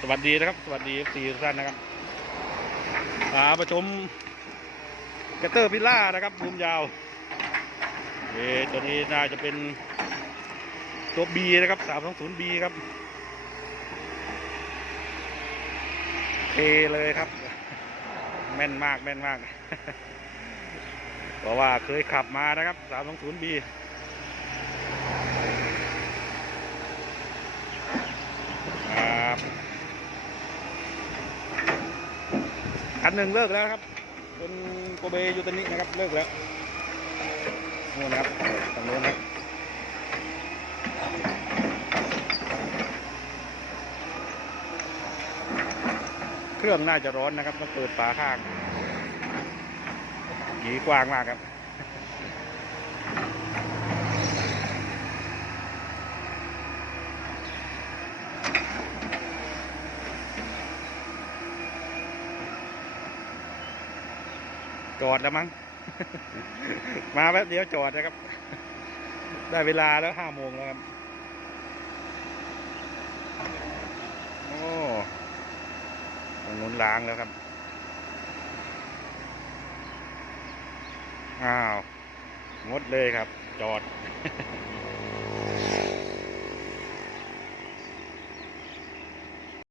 สวัสดีนะครับ สวัสดีสี่ทุกท่านนะครับมาประชมกระเตอร์พิล่านะครับบูมยาวเอตัวนี้น่าจะเป็นตัว B นะครับ 320B ครับเทเลยครับ แม่นมากแม่นมากเพราะว่าเคยขับมานะครับ 320B ครับ คันหนึ่งเลิกแล้วครับ เป็นโกเบยูตันินะครับ เลิกแล้วนู่นนะครับตรงนู้นนะเครื่องน่าจะร้อนนะครับต้องเปิดฝาข้างหีกว้างมากครับ จอดแล้วมั้ง มาแป๊บเดียวจอดนะครับ ได้เวลาแล้วห้าโมงแล้วครับ โอ้ตรงนู้นล้างแล้วครับ อ้าว งดเลยครับ จอด